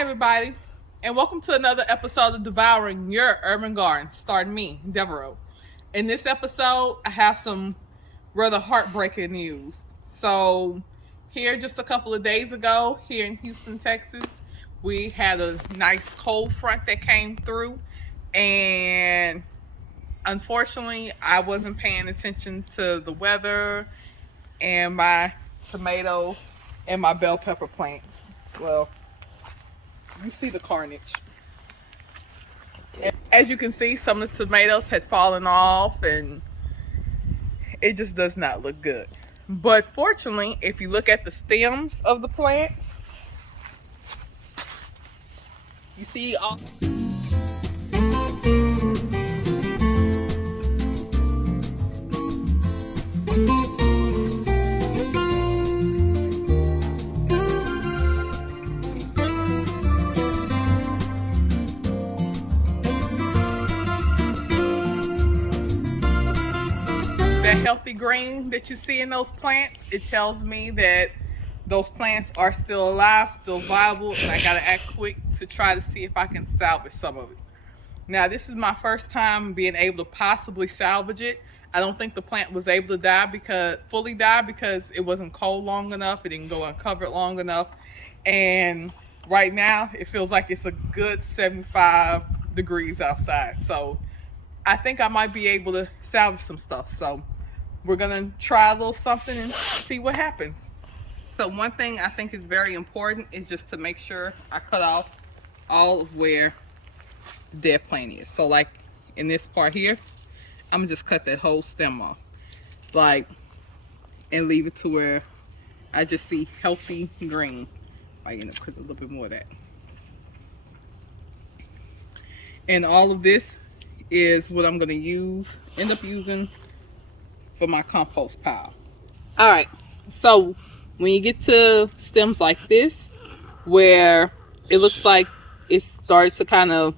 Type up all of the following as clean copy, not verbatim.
Hi, everybody, and welcome to another episode of Devouring Your Urban Garden, starring me, Devereaux. In this episode, I have some rather heartbreaking news. So, here just a couple of days ago, here in Houston, Texas, we had a nice cold front that came through, and unfortunately, I wasn't paying attention to the weather and my tomato and my bell pepper plants. Well, you see the carnage. As you can see, some of the tomatoes had fallen off and it just does not look good. But fortunately, if you look at the stems of the plants, you see all that healthy green that you see in those plants. It tells me that those plants are still alive, still viable, and I gotta act quick to try to see if I can salvage some of it. Now, this is my first time being able to possibly salvage it. I don't think the plant was able to fully die because it wasn't cold long enough. It didn't go uncovered long enough. And right now, it feels like it's a good 75 degrees outside. So I think I might be able to salvage some stuff. So we're gonna try a little something and see what happens. So one thing I think is very important is just to make sure I cut off all of where the dead plant is. So like in this part here, I'm gonna just cut that whole stem off, like, and leave it to where I just see healthy green. I end up putting a little bit more of that. And all of this is what I'm gonna end up using for my compost pile. All right, so when you get to stems like this, where it looks like it started to kind of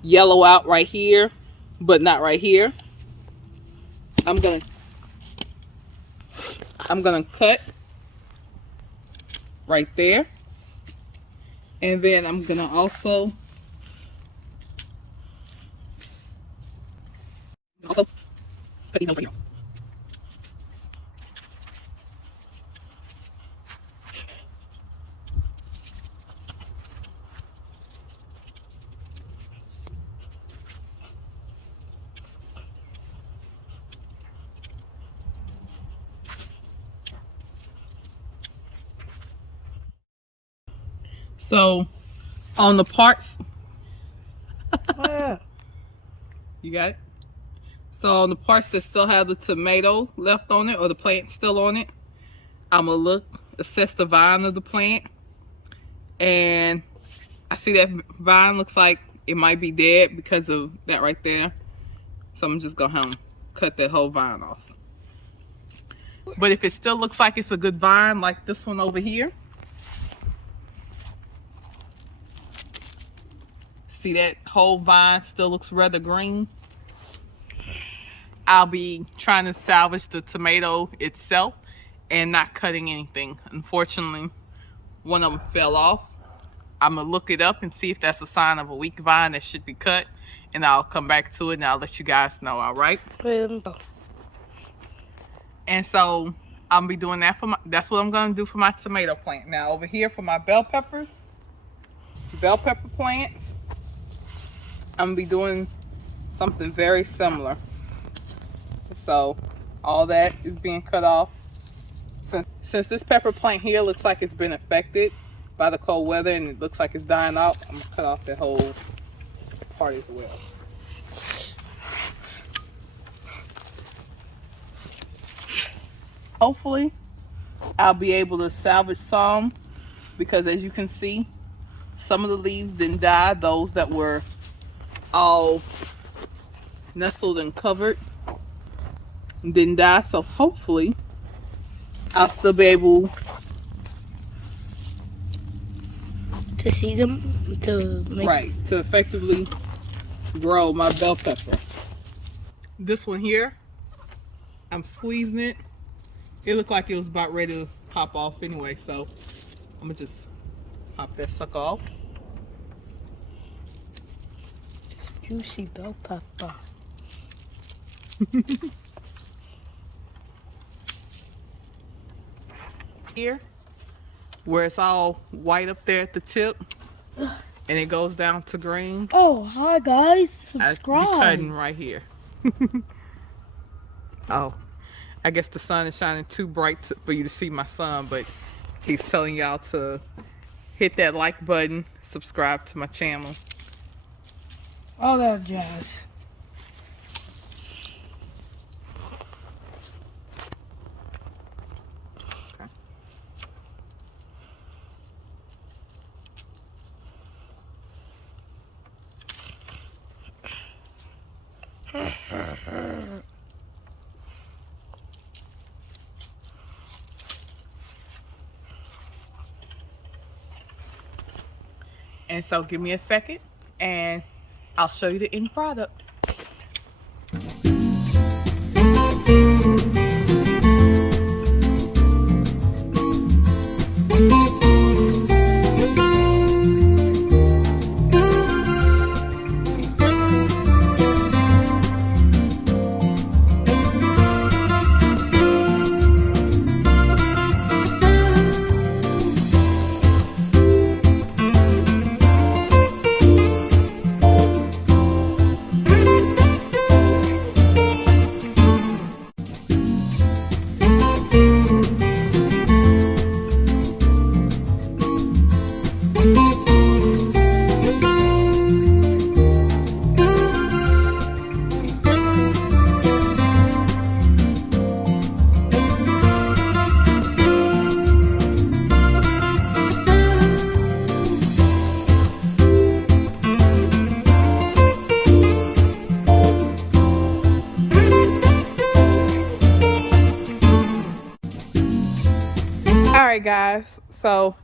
yellow out right here, but not right here, I'm gonna cut right there, and then I'm gonna also cut these over here. So on the parts, you got it? So on the parts that still have the tomato left on it or the plant still on it, I'm gonna assess the vine of the plant, and I see that vine looks like it might be dead because of that right there. So I'm just gonna cut that whole vine off. But if it still looks like it's a good vine, like this one over here, see that whole vine still looks rather green, I'll be trying to salvage the tomato itself and not cutting anything. Unfortunately, one of them fell off. I'm gonna look it up and see if that's a sign of a weak vine that should be cut, and I'll come back to it and I'll let you guys know. All right? And so I'll be doing that that's what I'm gonna do for my tomato plant. Now over here for my bell pepper plants, I'm gonna be doing something very similar. So all that is being cut off. Since this pepper plant here looks like it's been affected by the cold weather and it looks like it's dying out, I'm gonna cut off that whole part as well. Hopefully I'll be able to salvage some, because as you can see, some of the leaves didn't die. Those that were all nestled and covered didn't die. So hopefully I'll still be able to see them, to effectively grow my bell pepper. This one here, I'm squeezing it. It looked like it was about ready to pop off anyway, so I'm gonna just pop that sucker off. Juicy bell pepper. Here, where it's all white up there at the tip, and it goes down to green. Oh, hi guys. I'd be Subscribe. cutting right here. Oh, I guess the sun is shining too bright for you to see my son, but he's telling y'all to hit that like button, subscribe to my channel. All that jazz. And so give me a second and I'll show you the end product. Alright guys, so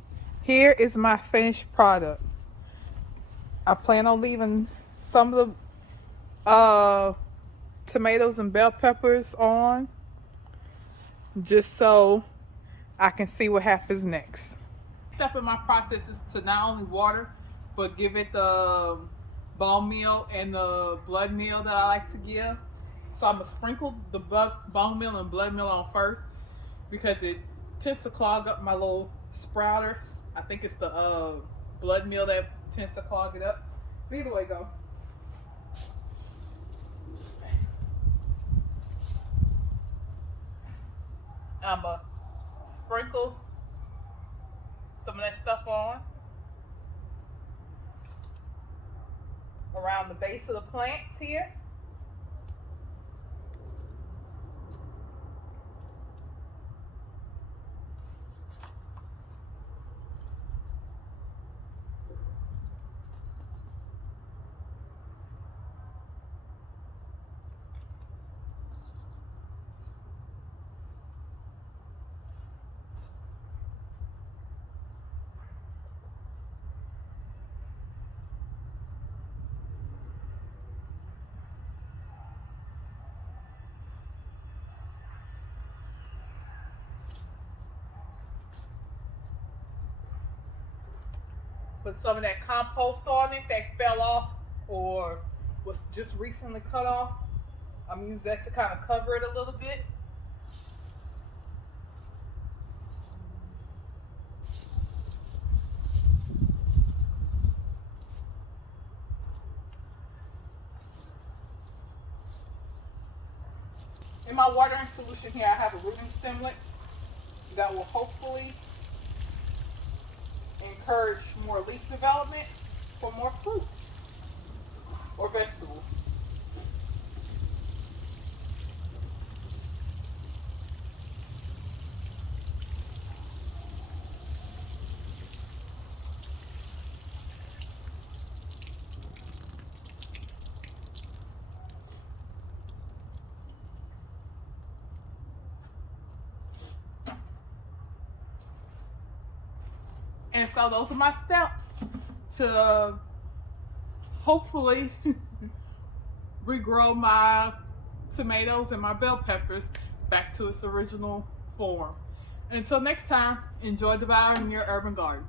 here is my finished product. I plan on leaving some of the tomatoes and bell peppers on just so I can see what happens next. Step in my process is to not only water but give it the bone meal and the blood meal that I like to give. So I'm going to sprinkle the bone meal and blood meal on first because it tends to clog up my little sprouters. I think it's the blood meal that tends to clog it up. But either way, go. I'm going to sprinkle some of that stuff on around the base of the plants here. Put some of that compost on it that fell off or was just recently cut off. I'm gonna use that to kind of cover it a little bit. In my watering solution here, I have a rooting stemlet that will hopefully encourage more leaf development for more fruit or vegetables. And so those are my steps to hopefully regrow my tomatoes and my bell peppers back to its original form. And until next time, enjoy devouring your urban garden.